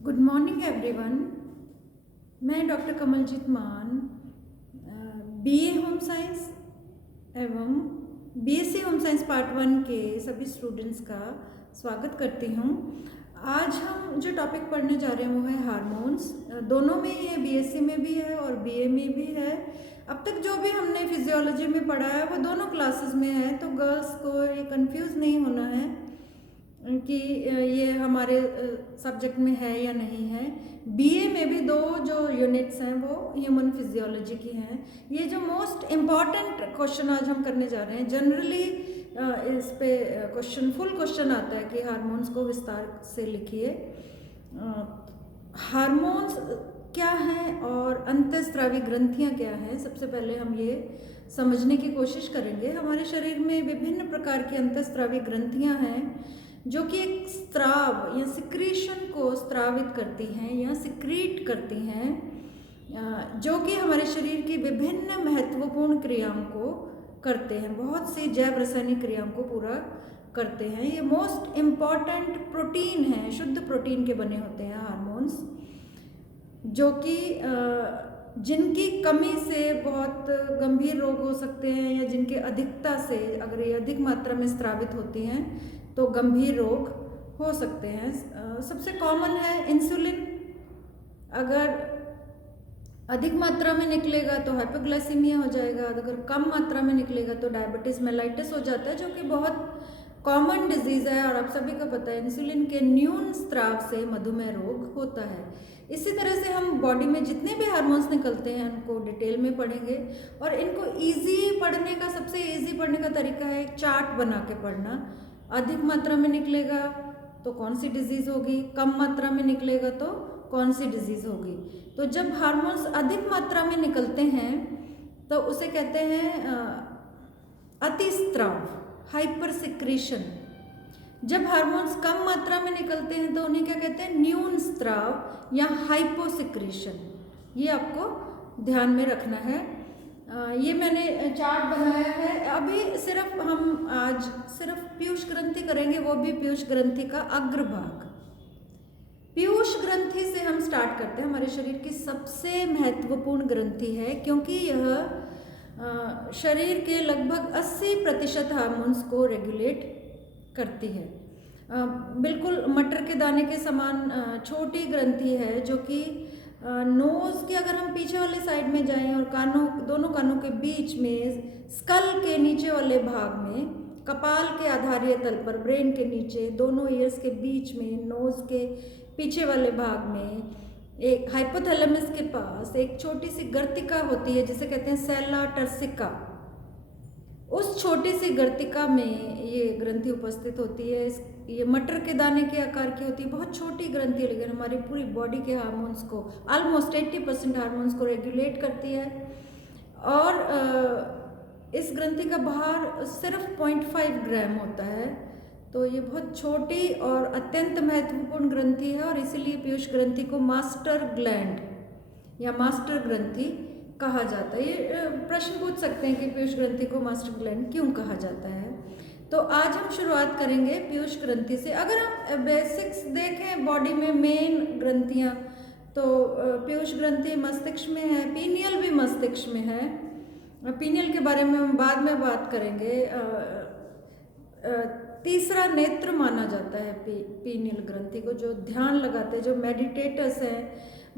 Good morning everyone. मैं doctor Kamaljeet मान BA home science एवं बीएससी होम साइंस पार्ट 1 के सभी स्टूडेंट्स का स्वागत करती हूँ। आज हम जो टॉपिक पढ़ने जा रहे हैं वो है हार्मोन्स। दोनों में ये बीएससी में भी है और बीए में भी है। अब तक जो भी हमने फिजियोलॉजी में पढ़ा है वो दोनों क्लासेस में है, तो गर्ल्स को ये कंफ्यूज नहीं होना है कि ये हमारे सब्जेक्ट में है या नहीं है। बीए में भी दो जो यूनिट्स हैं वो ह्यूमन फिजियोलॉजी की हैं। ये जो मोस्ट इम्पॉर्टेंट क्वेश्चन आज हम करने जा रहे हैं, जनरली इस पे फुल क्वेश्चन आता है कि हार्मोन्स को विस्तार से लिखिए। हार्मोन्स क्या हैं और अंतःस्रावी ग्रंथियां क्या हैं, सबसे पहले हम ये समझने की कोशिश करेंगे। हमारे शरीर में विभिन्न प्रकार की अंतःस्रावी ग्रंथियां हैं जो कि एक स्त्राव या सिक्रीशन को स्त्रावित करती हैं या सिक्रीट करती हैं, जो कि हमारे शरीर की विभिन्न महत्वपूर्ण क्रियाओं को करते हैं, बहुत सी जैव रासायनिक क्रियाओं को पूरा करते हैं। ये मोस्ट इम्पॉर्टेंट प्रोटीन है, शुद्ध प्रोटीन के बने होते हैं हार्मोन्स, जो कि जिनकी कमी से बहुत गंभीर रोग हो सकते हैं या जिनके अधिकता से, अगर ये अधिक मात्रा में स्रावित होती हैं तो गंभीर रोग हो सकते हैं। सबसे कॉमन है इंसुलिन। अगर अधिक मात्रा में निकलेगा तो हाइपोग्लाइसीमिया हो जाएगा, अगर कम मात्रा में निकलेगा तो डायबिटीज मेलाइटिस हो जाता है, जो कि बहुत कॉमन डिजीज़ है और आप सभी को पता है इंसुलिन के न्यून स्त्राव से मधुमेह रोग होता है। इसी तरह से हम बॉडी में जितने भी हार्मोन्स निकलते हैं उनको डिटेल में पढ़ेंगे, और इनको इजी पढ़ने का, सबसे इजी पढ़ने का तरीका है एक चार्ट बना के पढ़ना। अधिक मात्रा में निकलेगा तो कौन सी डिजीज़ होगी, कम मात्रा में निकलेगा तो कौन सी डिजीज़ होगी। तो जब हार्मोन्स अधिक मात्रा में निकलते हैं तो उसे कहते हैं अतिस्राव, हाइपर सिक्रीशन। जब हार्मोन्स कम मात्रा में निकलते हैं तो उन्हें क्या कहते हैं, न्यून स्त्राव या हाइपोसिक्रीशन। ये आपको ध्यान में रखना है। ये मैंने चार्ट बनाया है। अभी हम आज सिर्फ पीयूष ग्रंथि करेंगे, वो भी पीयूष ग्रंथि का अग्रभाग। पीयूष ग्रंथि से हम स्टार्ट करते हैं। हमारे शरीर की सबसे महत्वपूर्ण ग्रंथि है, क्योंकि यह शरीर के लगभग 80% हार्मोन्स को रेगुलेट करती है। बिल्कुल मटर के दाने के समान छोटी ग्रंथि है, जो कि नोज़ के, अगर हम पीछे वाले साइड में जाएं और दोनों कानों के बीच में, स्कल के नीचे वाले भाग में, कपाल के आधारीय तल पर, ब्रेन के नीचे, दोनों ईयर्स के बीच में, नोज़ के पीछे वाले भाग में, एक हाइपोथैलेमस के पास एक छोटी सी गर्तिका होती है जिसे कहते हैं सेला टर्सिका। उस छोटी सी गर्तिका में ये ग्रंथि उपस्थित होती है। ये मटर के दाने के आकार की होती है, बहुत छोटी ग्रंथि, लेकिन हमारी पूरी बॉडी के हार्मोन्स को, ऑलमोस्ट 80% हार्मोन्स को रेगुलेट करती है। और इस ग्रंथि का भार सिर्फ 0.5 ग्राम होता है। तो ये बहुत छोटी और अत्यंत महत्वपूर्ण ग्रंथि है, और इसीलिए पीयूष ग्रंथि को मास्टर ग्लैंड या मास्टर ग्रंथि कहा जाता है। ये प्रश्न पूछ सकते हैं कि पीयूष ग्रंथि को मास्टर ग्लैंड क्यों कहा जाता है। तो आज हम शुरुआत करेंगे पीयूष ग्रंथि से। अगर हम बेसिक्स देखें बॉडी में मेन ग्रंथियां, तो पीयूष ग्रंथि मस्तिष्क में है, पीनियल भी मस्तिष्क में है। पीनियल के बारे में हम बाद में बात करेंगे। तीसरा नेत्र माना जाता है पीनियल ग्रंथि को। जो ध्यान लगाते हैं, जो मेडिटेटर्स हैं,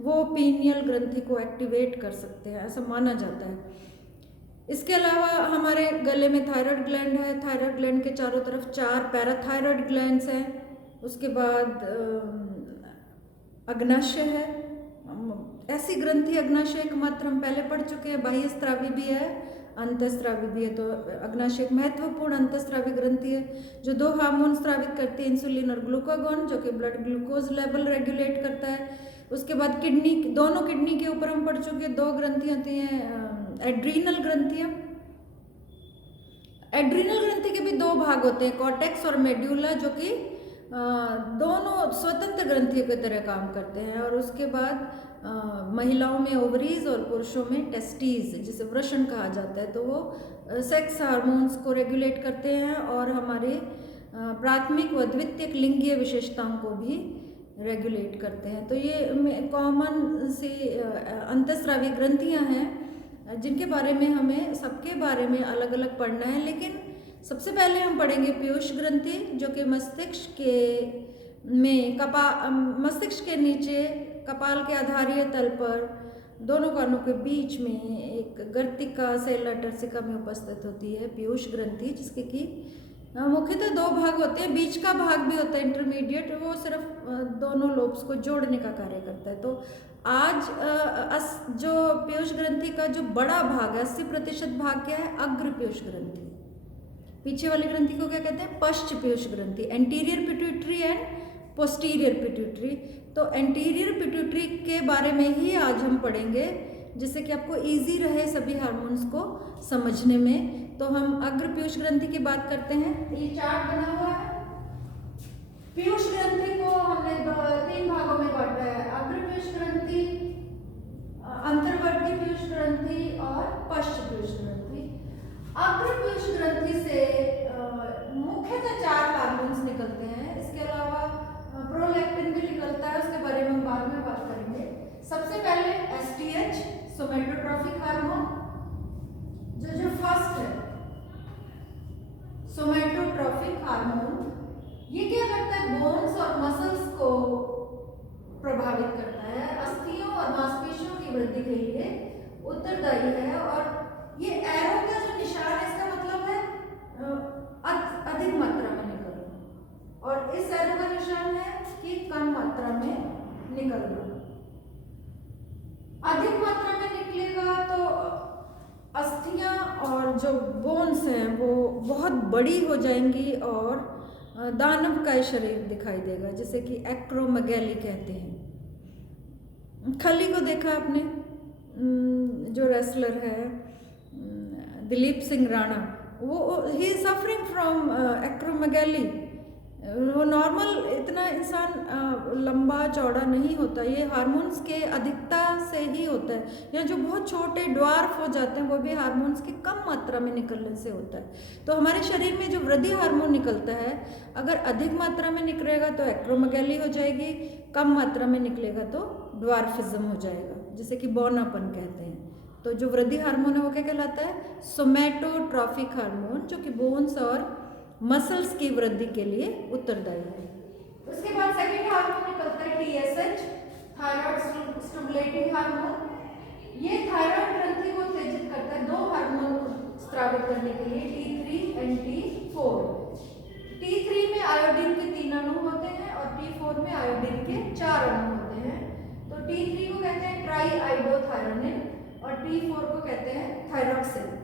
वो पीनियल ग्रंथि को एक्टिवेट कर सकते हैं, ऐसा माना जाता है। इसके अलावा हमारे गले में थायराइड ग्लैंड है। थायराइड ग्लैंड के चारों तरफ 4 पैराथायराइड ग्लैंड्स हैं। उसके बाद अग्नाशय है। ऐसी ग्रंथि अग्नाशय एकमात्र हम पहले पढ़ चुके हैं। बाह्य स्रावी भी है, अंतःस्रावी भी है। तो अग्नाशय एक महत्वपूर्ण अंतःस्रावी ग्रंथि है जो 2 हार्मोन स्रावित करती है, इंसुलिन और ग्लूकागॉन, जो कि ब्लड ग्लूकोज लेवल रेगुलेट करता है। उसके बाद किडनी, दोनों किडनी के ऊपर हम पढ़ चुके हैं 2 ग्रंथियां होती हैं, एड्रीनल ग्रंथियां। एड्रीनल ग्रंथि के भी 2 भाग होते हैं, कॉर्टेक्स और मेड्यूला, जो कि दोनों स्वतंत्र ग्रंथियों की तरह काम करते हैं। और उसके बाद महिलाओं में ओवरीज और पुरुषों में टेस्टीज, जिसे वृषण कहा जाता है। तो वो सेक्स हार्मोन्स को रेगुलेट करते हैं और हमारे प्राथमिक व द्वितीयक लिंगीय विशेषताओं को भी रेगुलेट करते हैं। तो ये कॉमन सी अंतःस्रावी ग्रंथियां हैं जिनके बारे में हमें सबके बारे में अलग अलग पढ़ना है। लेकिन सबसे पहले हम पढ़ेंगे पीयूष ग्रंथि, जो कि मस्तिष्क के नीचे कपाल के आधारीय तल पर दोनों कानों के बीच में एक गर्तिका सेला टर्सिका में उपस्थित होती है पीयूष ग्रंथि, जिसके कि मुख्यतः दो भाग होते हैं। बीच का भाग भी होता है इंटरमीडिएट, वो सिर्फ दोनों लोब्स को जोड़ने का कार्य करता है। तो आज जो पीयूष ग्रंथि का जो बड़ा भाग है, 80% भाग क्या है? अग्र पीयूष ग्रंथि। पीछे वाली ग्रंथि को क्या कहते हैं? पश्च पीयूष ग्रंथि। Anterior pituitary and posterior pituitary. तो एंटीरियर पिट्यूटरी के बारे में ही आज हम पढ़ेंगे, जिससे कि आपको इजी रहे सभी हार्मोन्स को समझने में। तो हम अग्र पीयूष ग्रंथि की बात करते हैं। ये चार्ट बना हुआ है। पीयूष ग्रंथि को हमने 3 भागों में बांटा है: अग्र पीयूष ग्रंथि, अंतर्वर्ती पीयूष ग्रंथि और पश्च पीयूष ग्रंथि। अग्र पीयूष ग्रंथि से मुख्यतः 4 हार्मोन्स निकलते हैं। इसके अलावा प्रोलैक्टिन भी निकलता है, उसके बारे में हम बाद में बात करेंगे। सबसे पहले एसटीएच, सोमैटोट्रोफिक हार्मोन, जो फर्स्ट है सोमैटोट्रोफिक हार्मोन। ये क्या करता है? बोन्स और मसल्स को प्रभावित करता है, अस्थियों और मांसपेशियों की वृद्धि के लिए उत्तरदायी है। और ये एरो का जो निशान है, इसका मतलब है अधिक मात्रा में निकलना, और इस एरो का निशान है कि कम मात्रा में निकलना। अधिक मात्रा में निकलेगा तो अस्थियां और जो बोन्स हैं वो बहुत बड़ी हो जाएंगी और दानवकाय शरीर दिखाई देगा, जिसे कि एक्रोमेगैली कहते हैं। खली को देखा आपने, जो रेसलर है दिलीप सिंह राणा, वो he is suffering from acromegaly. वो नॉर्मल इतना इंसान लंबा चौड़ा नहीं होता, ये हार्मोन्स के अधिकता से ही होता है। या जो बहुत छोटे ड्वार्फ हो जाते हैं, वो भी हार्मोन्स के कम मात्रा में निकलने से होता है। तो हमारे शरीर में जो वृद्धि हार्मोन निकलता है, अगर अधिक मात्रा में निकलेगा तो एक्रोमेगैली हो जाएगी, कम मात्रा में निकलेगा तो ड्वार्फिज्म हो जाएगा, जिसे कि बौनापन कहते हैं। तो जो वृद्धि हार्मोन है वो क्या कहलाता है? सोमैटोट्रोफिक हार्मोन, जो कि बोन्स और मसल्स की वृद्धि के लिए उत्तरदायी है। उसके बाद सेकंड हार्मोन निकलता है टीएसएच, थायराइड स्टिमुलेटिंग हार्मोन। ये थायराइड ग्रंथि को उत्तेजित करता है 2 हार्मोन स्रावित करने के लिए, T3 एंड T4। T3 में आयोडीन के 3 अणु होते हैं और T4 में आयोडीन के 4 अणु होते हैं। तो T3 को कहते हैं ट्राई आइडोथायरोनिन और T4 को कहते हैं थायरॉक्सिन।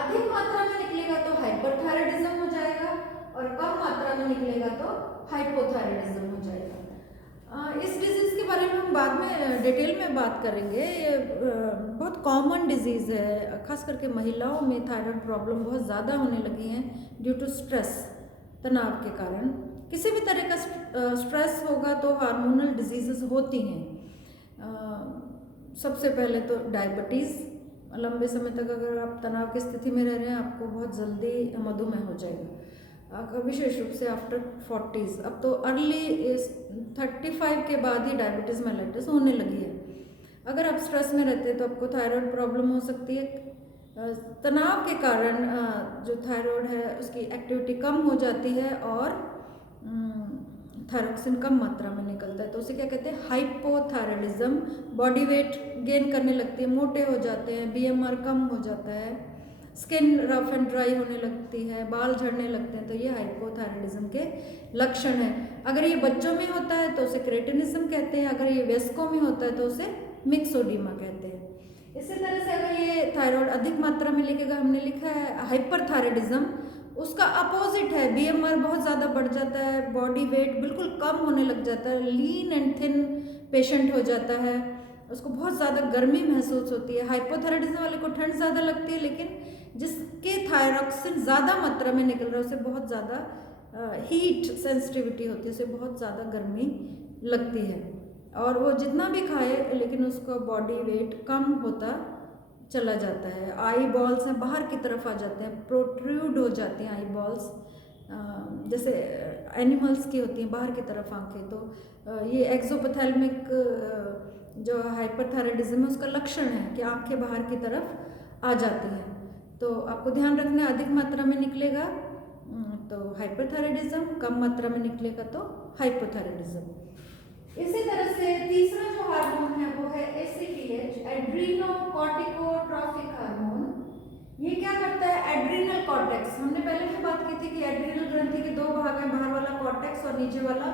अधिक मात्रा में निकलेगा तो हाइपरथायराइडिज्म हो जाएगा और कम मात्रा में निकलेगा तो हाइपोथायराइडिज्म हो जाएगा। इस डिजीज के बारे में हम बाद में डिटेल में बात करेंगे। ये बहुत कॉमन डिजीज है, खास करके महिलाओं में थायराइड प्रॉब्लम बहुत ज़्यादा होने लगी हैं ड्यू टू स्ट्रेस, तनाव के कारण। किसी भी तरह का स्ट्रेस होगा तो हार्मोनल डिजीजेस होती हैं। सबसे पहले तो डायबिटीज़, लंबे समय तक अगर आप तनाव की स्थिति में रह रहे हैं, आपको बहुत जल्दी मधुमेह हो जाएगा, विशेष रूप से आफ्टर 40s। अब तो अर्ली 35 के बाद ही डायबिटीज़ मेलाइटिस होने लगी है। अगर आप स्ट्रेस में रहते हैं तो आपको थायराइड प्रॉब्लम हो सकती है। तनाव के कारण जो थायराइड है उसकी एक्टिविटी कम हो जाती है और थायरॉक्सिन कम मात्रा में निकलता है, तो उसे क्या कहते हैं? हाइपोथायराइडिज्म। बॉडी वेट गेन करने लगती है, मोटे हो जाते हैं, बीएमआर कम हो जाता है, स्किन रफ एंड ड्राई होने लगती है, बाल झड़ने लगते हैं। तो ये हाइपोथायराइडिज्म के लक्षण है। अगर ये बच्चों में होता है तो उसे क्रेटिनिज्म कहते हैं, अगर ये वयस्कों में होता है तो उसे मिक्सोडीमा कहते हैं। इसी तरह से अगर ये थायराइड अधिक मात्रा में लिखेगा, हमने लिखा है हाइपरथायराइडिज्म, उसका अपोजिट है, बीएमआर बहुत ज़्यादा बढ़ जाता है, बॉडी वेट बिल्कुल कम होने लग जाता है, लीन एंड थिन पेशेंट हो जाता है, उसको बहुत ज़्यादा गर्मी महसूस होती है। हाइपोथायराइडिज्म वाले को ठंड ज़्यादा लगती है, लेकिन जिसके थायरॉक्सिन ज़्यादा मात्रा में निकल रहा है उसे बहुत ज़्यादा हीट सेंसिटिविटी होती है, उसे बहुत ज़्यादा गर्मी लगती है और वो जितना भी खाए लेकिन उसका बॉडी वेट कम होता चला जाता है। आई बॉल्स हैं बाहर की तरफ आ जाते हैं, प्रोट्रूड हो जाती हैं आई बॉल्स, जैसे एनिमल्स की होती हैं बाहर की तरफ आंखें, तो ये एक्सोपैथेल्मिक जो हाइपरथायराइडिज्म है उसका लक्षण है कि आंखें बाहर की तरफ आ जाती हैं। तो आपको ध्यान रखना, अधिक मात्रा में निकलेगा तो हाइपरथायराइडिज्म, कम मात्रा में निकलेगा तो हाइपोथायराइडिज्म। इसी तरह से तीसरा जो हार्मोन है वो है ACTH, एड्रीनोकॉर्टिकोट्रॉफिक हार्मोन। ये क्या करता है, एड्रीनल कॉर्टेक्स, हमने पहले भी बात की थी कि एड्रीनल ग्रंथि के दो भाग हैं, बाहर वाला कॉर्टेक्स और नीचे वाला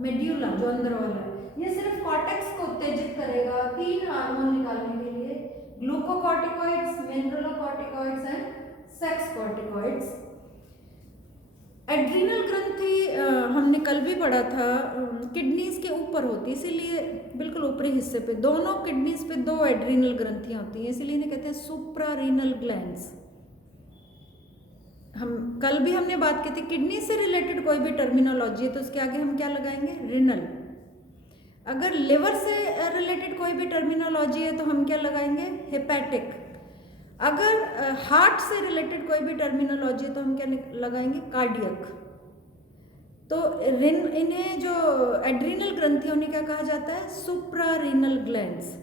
मेड्यूला जो अंदर वाला है। ये सिर्फ कॉर्टेक्स को उत्तेजित करेगा 3 हार्मोन निकालने के लिए, glucocorticoids, mineralocorticoids and sex corticoids. Adrenal ग्रंथि हमने कल भी पढ़ा था किडनीज के ऊपर होती है, इसीलिए बिल्कुल ऊपरी हिस्से पे दोनों किडनीज पे 2 एड्रीनल ग्रंथियां होती हैं, इसीलिए इन्हें कहते हैं सुप्रारीनल ग्लैंड्स। हम कल भी हमने बात की थी, किडनी से रिलेटेड कोई भी टर्मिनोलॉजी है तो उसके आगे हम क्या लगाएंगे, रिनल। अगर लिवर से रिलेटेड कोई भी टर्मिनोलॉजी है तो हम क्या लगाएंगे, हेपेटिक। अगर हार्ट से रिलेटेड कोई भी टर्मिनोलॉजी है तो हम क्या लगाएंगे, कार्डियक। तो इन्हें जो एड्रीनल ग्रंथियों ने क्या कहा जाता है, सुप्रारीनल ग्लैंड्स।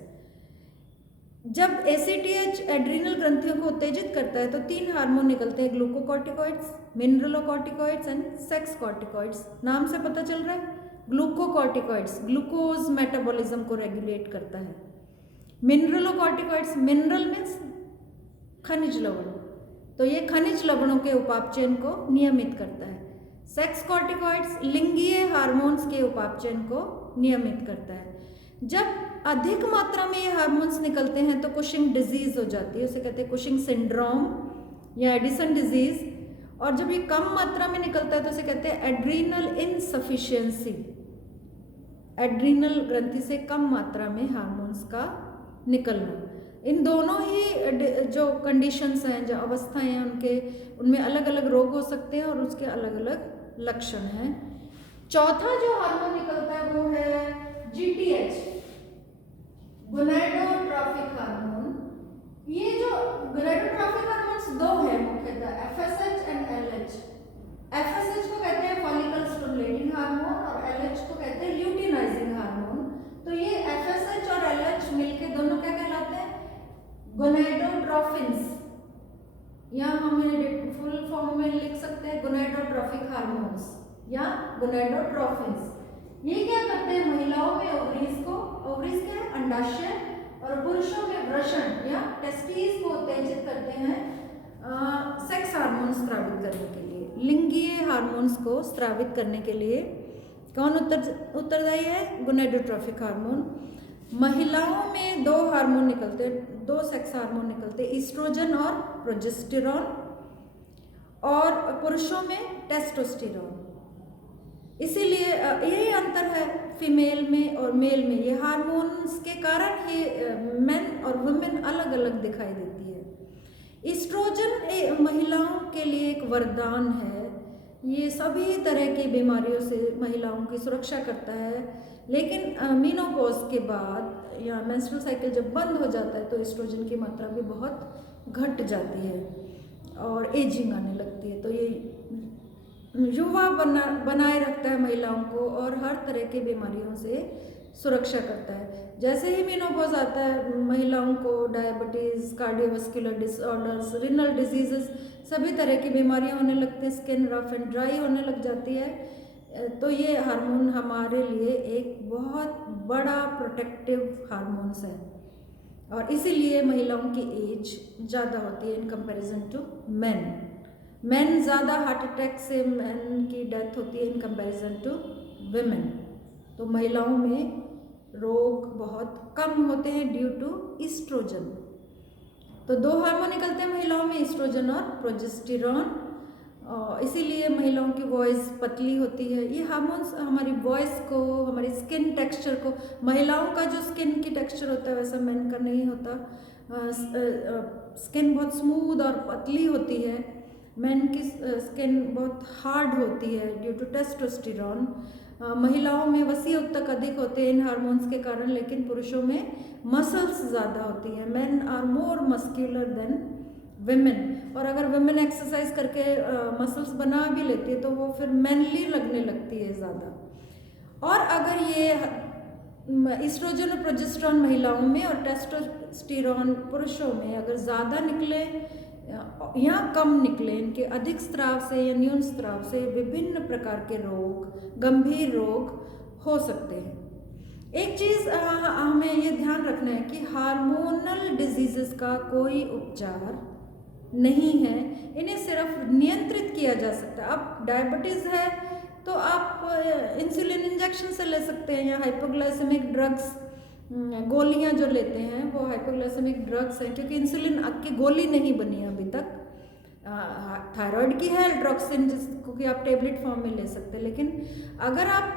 जब ACTH एड्रीनल ग्रंथियों को उत्तेजित करता है तो 3 हार्मोन निकलते हैं, glucocorticoids, mineralocorticoids and sex corticoids. नाम से पता चल रहा है, ग्लूकोकॉर्टिकॉइड्स ग्लूकोज मेटाबॉलिज्म को रेगुलेट करता है। मिनरलोकॉर्टिकॉइड्स, मिनरल मीन्स खनिज लवण, तो ये खनिज लवणों के उपापचयन को नियमित करता है। सेक्स कॉर्टिकॉइड्स लिंगीय हार्मोन्स के उपापचयन को नियमित करता है। जब अधिक मात्रा में ये हार्मोन्स निकलते हैं तो कुशिंग डिजीज हो जाती है, उसे कहते हैं कुशिंग सिंड्रोम या एडिसन डिजीज। और जब ये कम मात्रा में निकलता है तो उसे कहते हैं एड्रीनल इनसफिशिएंसी, एड्रीनल ग्रंथि से कम मात्रा में हार्मोन्स का निकलना। इन दोनों ही जो कंडीशंस हैं, जो अवस्थाएं हैं, उनमें अलग अलग रोग हो सकते हैं और उसके अलग अलग लक्षण हैं। चौथा जो हार्मोन निकलता है वो है GTH, गोनेडोट्रॉफिक हार्मोन। ये जो गोनेडोट्रॉफिक हार्मोन्स 2 हैं मुख्यतः, FSH एंड LH। FSH को कहते हैं फॉलिकल स्टिमुलेटिंग हार्मोन और LH को कहते हैं ल्यूटिनाइजिंग हार्मोन। तो ये FSH और LH मिलके दोनों क्या कहलाते हैं, गोनेडोट्रोफिन्स, या हम फुल फॉर्म में लिख सकते हैं गोनेडोट्रॉफिक हार्मोन्स या गोनेडोट्रोफिन्स। ये क्या करते हैं, महिलाओं में ओवरीज को, ओवरीज क्या है, अंडाशय, और पुरुषों में वृषण या टेस्टिस को उत्तेजित करते हैं सेक्स हार्मोन्स स्रावित करने के लिए, लिंगीय हार्मोन्स को स्रावित करने के लिए। कौन उत्तरदायी है, गोनेडोट्रॉफिक हार्मोन। महिलाओं में 2 हार्मोन निकलते हैं, 2 सेक्स हार्मोन निकलते हैं, ईस्ट्रोजन और प्रोजेस्टेरॉन, और पुरुषों में टेस्टोस्टेरॉन। इसीलिए यही अंतर है फीमेल में और मेल में, ये हार्मोन्स के कारण ही मेन और वुमेन अलग अलग दिखाई देती है। ईस्ट्रोजन महिलाओं के लिए एक वरदान है, ये सभी तरह की बीमारियों से महिलाओं की सुरक्षा करता है। लेकिन मीनोपॉज के बाद या मेंस्ट्रुअल साइकिल जब बंद हो जाता है तो एस्ट्रोजन की मात्रा भी बहुत घट जाती है और एजिंग आने लगती है। तो ये युवा बनाए रखता है महिलाओं को और हर तरह की बीमारियों से सुरक्षा करता है। जैसे ही मीनोपॉज आता है महिलाओं को diabetes, cardiovascular disorders, renal diseases, सभी तरह की बीमारियां होने लगती हैं, स्किन रफ एंड ड्राई होने लग जाती है। तो ये हार्मोन हमारे लिए एक बहुत बड़ा प्रोटेक्टिव हार्मोन्स है और इसीलिए महिलाओं की एज ज़्यादा होती है in comparison to men. Men ज़्यादा हार्ट अटैक से मेन की डेथ होती है इन कंपैरिजन टू विमेन। तो महिलाओं में रोग बहुत कम होते हैं ड्यू टू ईस्ट्रोजन। तो 2 हार्मोन निकलते हैं महिलाओं में, ईस्ट्रोजन और प्रोजेस्टेरॉन। इसीलिए महिलाओं की वॉइस पतली होती है। ये हार्मोन्स हमारी वॉइस को, हमारी स्किन टेक्सचर को, महिलाओं का जो स्किन की टेक्सचर होता है वैसा मेन का नहीं होता। स्किन बहुत स्मूथ और पतली होती है, मेन की स्किन बहुत हार्ड होती है ड्यू टू टेस्टोस्टेरॉन। महिलाओं में वसी ऊतक अधिक होते हैं इन हार्मोन्स के कारण, लेकिन पुरुषों में मसल्स ज़्यादा होती हैं। Men are more muscular than women, और अगर विमेन एक्सरसाइज करके मसल्स बना भी लेती है तो वो फिर मैनली लगने लगती है ज़्यादा। और अगर ये ईस्ट्रोजन और प्रोजेस्टेरॉन महिलाओं में और टेस्टोस्टेरोन पुरुषों में अगर ज़्यादा निकले या कम निकले, इनके अधिक स्त्राव से या न्यून स्त्राव से विभिन्न प्रकार के रोग, गंभीर रोग हो सकते हैं। एक चीज़ हमें ये ध्यान रखना है कि हार्मोनल डिजीजेस का कोई उपचार नहीं है, इन्हें सिर्फ नियंत्रित किया जा सकता है। अब डायबिटीज़ है तो आप इंसुलिन इंजेक्शन से ले सकते हैं, या हाइपोग्लाइसेमिक ड्रग्स, गोलियां जो लेते हैं वो हाइपोग्लाइसेमिक ड्रग्स हैं, क्योंकि इंसुलिन की गोली नहीं बनी है अभी तक। थायराइड की है एल्ड्रोक्सिन, जिसको कि आप टेबलेट फॉर्म में ले सकते हैं। लेकिन अगर आप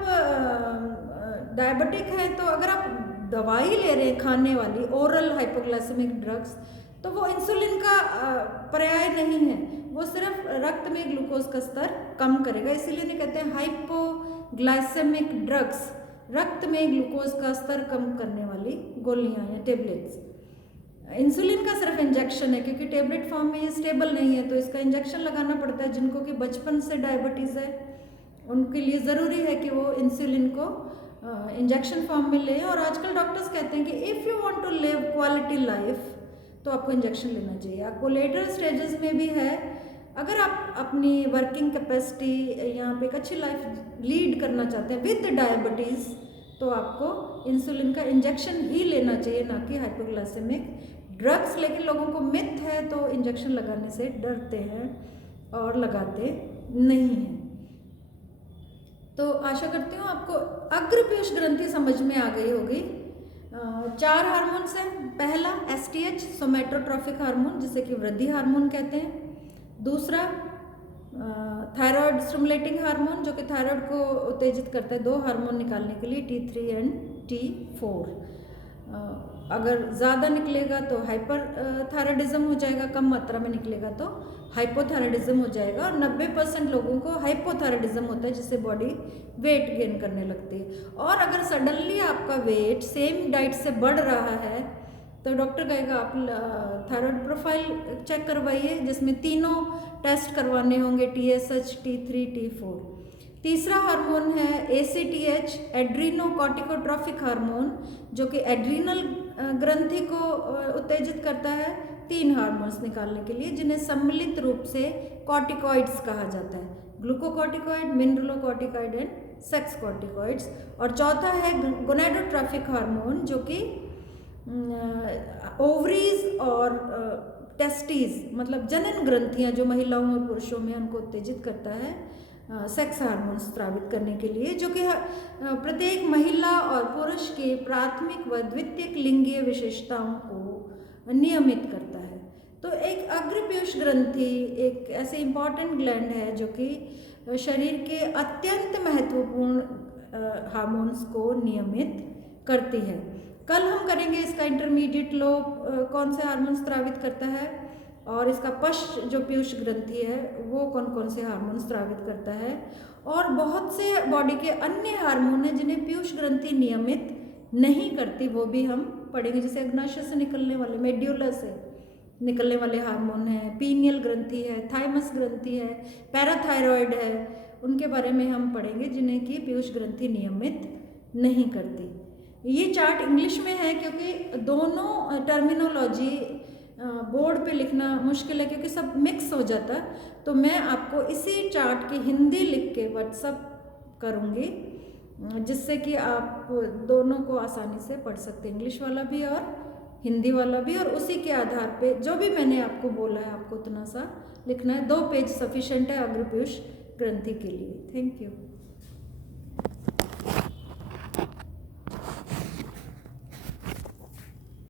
डायबिटिक हैं तो अगर आप दवाई ले रहे हैं खाने वाली ओरल हाइपोग्लाइसेमिक ड्रग्स, तो वो इंसुलिन का पर्याय नहीं है, वो सिर्फ रक्त में ग्लूकोज का स्तर कम करेगा। इसीलिए इन्हें कहते हैं हाइपोग्लाइसेमिक ड्रग्स, रक्त में ग्लूकोज का स्तर कम करने वाली गोलियां या टेबलेट्स। इंसुलिन का सिर्फ इंजेक्शन है, क्योंकि टेबलेट फॉर्म में ये स्टेबल नहीं है, तो इसका इंजेक्शन लगाना पड़ता है। जिनको कि बचपन से डायबिटीज़ है उनके लिए ज़रूरी है कि वो इंसुलिन को इंजेक्शन फॉर्म में लें। और आजकल डॉक्टर्स कहते हैं कि if you want to live quality life तो आपको इंजेक्शन लेना चाहिए। आपको लेटर स्टेजेस में भी है, अगर आप अपनी वर्किंग कैपेसिटी यहाँ पे एक अच्छी लाइफ लीड करना चाहते हैं विद डायबिटीज़, तो आपको इंसुलिन का इंजेक्शन ही लेना चाहिए, ना कि हाइपोग्लाइसेमिक ड्रग्स। लेकिन लोगों को मिथ है तो इंजेक्शन लगाने से डरते हैं और लगाते नहीं हैं। तो आशा करती हूँ आपको अग्रपीयूष ग्रंथि समझ में आ गई होगी। 4 हार्मोन्स हैं। पहला STH सोमैटोट्रोफिक हार्मोन, जिसे कि वृद्धि हार्मोन कहते हैं। दूसरा थायराइड स्टिमुलेटिंग हार्मोन, जो कि थायराइड को उत्तेजित करता है 2 हार्मोन निकालने के लिए, T3 एंड T4। अगर ज़्यादा निकलेगा तो हाइपर थायराइडिज्म हो जाएगा, कम मात्रा में निकलेगा तो हाइपोथायराइडिज्म हो जाएगा। और 90% लोगों को हाइपोथायराइडिज्म होता है, जिससे बॉडी वेट गेन करने लगती है। और अगर सडनली आपका वेट सेम डाइट से बढ़ रहा है तो डॉक्टर कहेगा आप थायराइड प्रोफाइल चेक करवाइए, जिसमें तीनों टेस्ट करवाने होंगे, TSH, T3, T4। तीसरा हार्मोन है ACTH एड्रीनोकॉर्टिकोट्रोफिक हार्मोन, जो कि एड्रीनल ग्रंथि को उत्तेजित करता है 3 हार्मोन्स निकालने के लिए, जिन्हें सम्मिलित रूप से कॉर्टिकॉइड्स कहा जाता है, glucocorticoid, mineralocorticoid and sex corticoids. और चौथा है गोनेडोट्रोफिक हार्मोन, जो कि ओवरीज और टेस्टीज, मतलब जनन ग्रंथियां जो महिलाओं और पुरुषों में, उनको उत्तेजित करता है सेक्स हार्मोन स्रावित करने के लिए, जो कि प्रत्येक महिला और पुरुष के प्राथमिक व द्वितीयक लिंगीय विशेषताओं को नियमित करता है। तो एक अग्रपीयूष ग्रंथि एक ऐसे इंपॉर्टेंट ग्लैंड है जो कि शरीर के अत्यंत महत्वपूर्ण हार्मोन्स को नियमित करती है। कल हम करेंगे इसका इंटरमीडिएट लोब कौन से हार्मोन स्रावित करता है, और इसका पश्च जो पीयूष ग्रंथि है वो कौन कौन से हार्मोन स्रावित करता है, और बहुत से बॉडी के अन्य हार्मोन हैं जिन्हें पीयूष ग्रंथि नियमित नहीं करती, वो भी हम पढ़ेंगे। जैसे अग्नाशय से निकलने वाले, मेड्यूला से निकलने वाले हार्मोन हैं, पीनियल ग्रंथि है, थाइमस ग्रंथि है, पैराथायरॉयड है, उनके बारे में हम पढ़ेंगे जिन्हें कि पीयूष ग्रंथि नियमित नहीं करती। ये चार्ट इंग्लिश में है क्योंकि दोनों टर्मिनोलॉजी बोर्ड पे लिखना मुश्किल है, क्योंकि सब मिक्स हो जाता है। तो मैं आपको इसी चार्ट की हिंदी लिख के व्हाट्सअप करूँगी, जिससे कि आप दोनों को आसानी से पढ़ सकते हैं, इंग्लिश वाला भी और हिंदी वाला भी। और उसी के आधार पे जो भी मैंने आपको बोला है आपको उतना सा लिखना है। 2 पेज सफिशेंट है अग्रपीयूष ग्रंथि के लिए। Thank you.